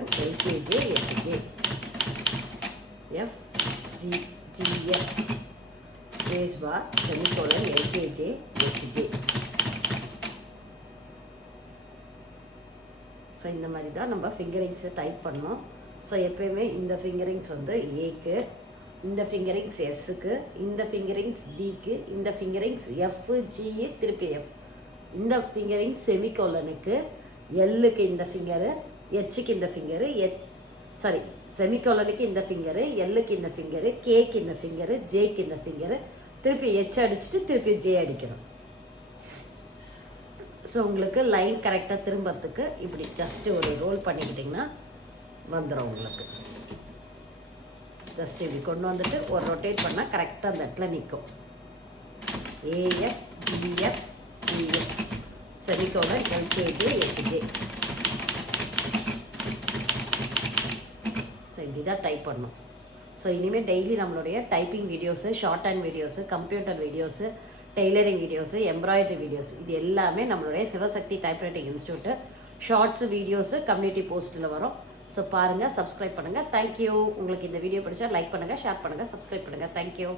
Semicolon L K J H J F G G F space bar semicolon L K J H J. So இந்த மாதிரி தான் நம்ம ஃபிங்கரிங்ஸை டைப் பண்ணோம். ஸோ எப்பயுமே இந்த ஃபிங்கரிங்ஸ் வந்து ஏக்கு, இந்த ஃபிங்கரிங்ஸ் எஸ்ஸுக்கு, இந்த ஃபிங்கரிங்ஸ் டிக்கு, இந்த ஃபிங்கரிங்ஸ் எஃப் ஜி திருப்பி எஃப், இந்த ஃபிங்கரிங்ஸ் செமிகோலனுக்கு, எல்லுக்கு இந்த ஃபிங்கரு, ஹெச்சுக்கு இந்த ஃபிங்கரு, சாரி செமிகோலனுக்கு இந்த ஃபிங்கரு, எல்லுக்கு இந்த ஃபிங்கரு, கேக்கு இந்த ஃபிங்கரு, ஜேக்கு இந்த ஃபிங்கரு, திருப்பி ஹெச் அடிச்சுட்டு திருப்பி ஜே அடிக்கணும். ஸோ உங்களுக்கு லைன் கரெக்டாக திரும்பறதுக்கு இப்படி ஜஸ்ட்டு ஒரு ரோல் பண்ணிக்கிட்டிங்கன்னா வந்துடும். உங்களுக்கு ஜஸ்ட் இப்படி கொண்டு வந்துட்டு ஒரு ரொட்டேட் பண்ணால் கரெக்டாக அந்த இடத்துல நிற்கும். A S D F D F semicolon L K J H J. So இப்படி தான் டைப் பண்ணணும். ஸோ இனிமேல் டெய்லி நம்மளுடைய typing videos, shorthand videos, computer videos, tailoring videos, embroidery videos, இது எல்லாமே நம்மளுடைய Sivasakthi typewriting institute shorts videos community போஸ்ட்டில் வரும். ஸோ பாருங்கள், சப்ஸ்கிரைப் பண்ணுங்கள். தேங்க்யூ. உங்களுக்கு இந்த வீடியோ பிடிச்சா லைக் பண்ணுங்கள், ஷேர் பண்ணுங்கள், சப்ஸ்கிரைப் பண்ணுங்கள். தேங்க்யூ.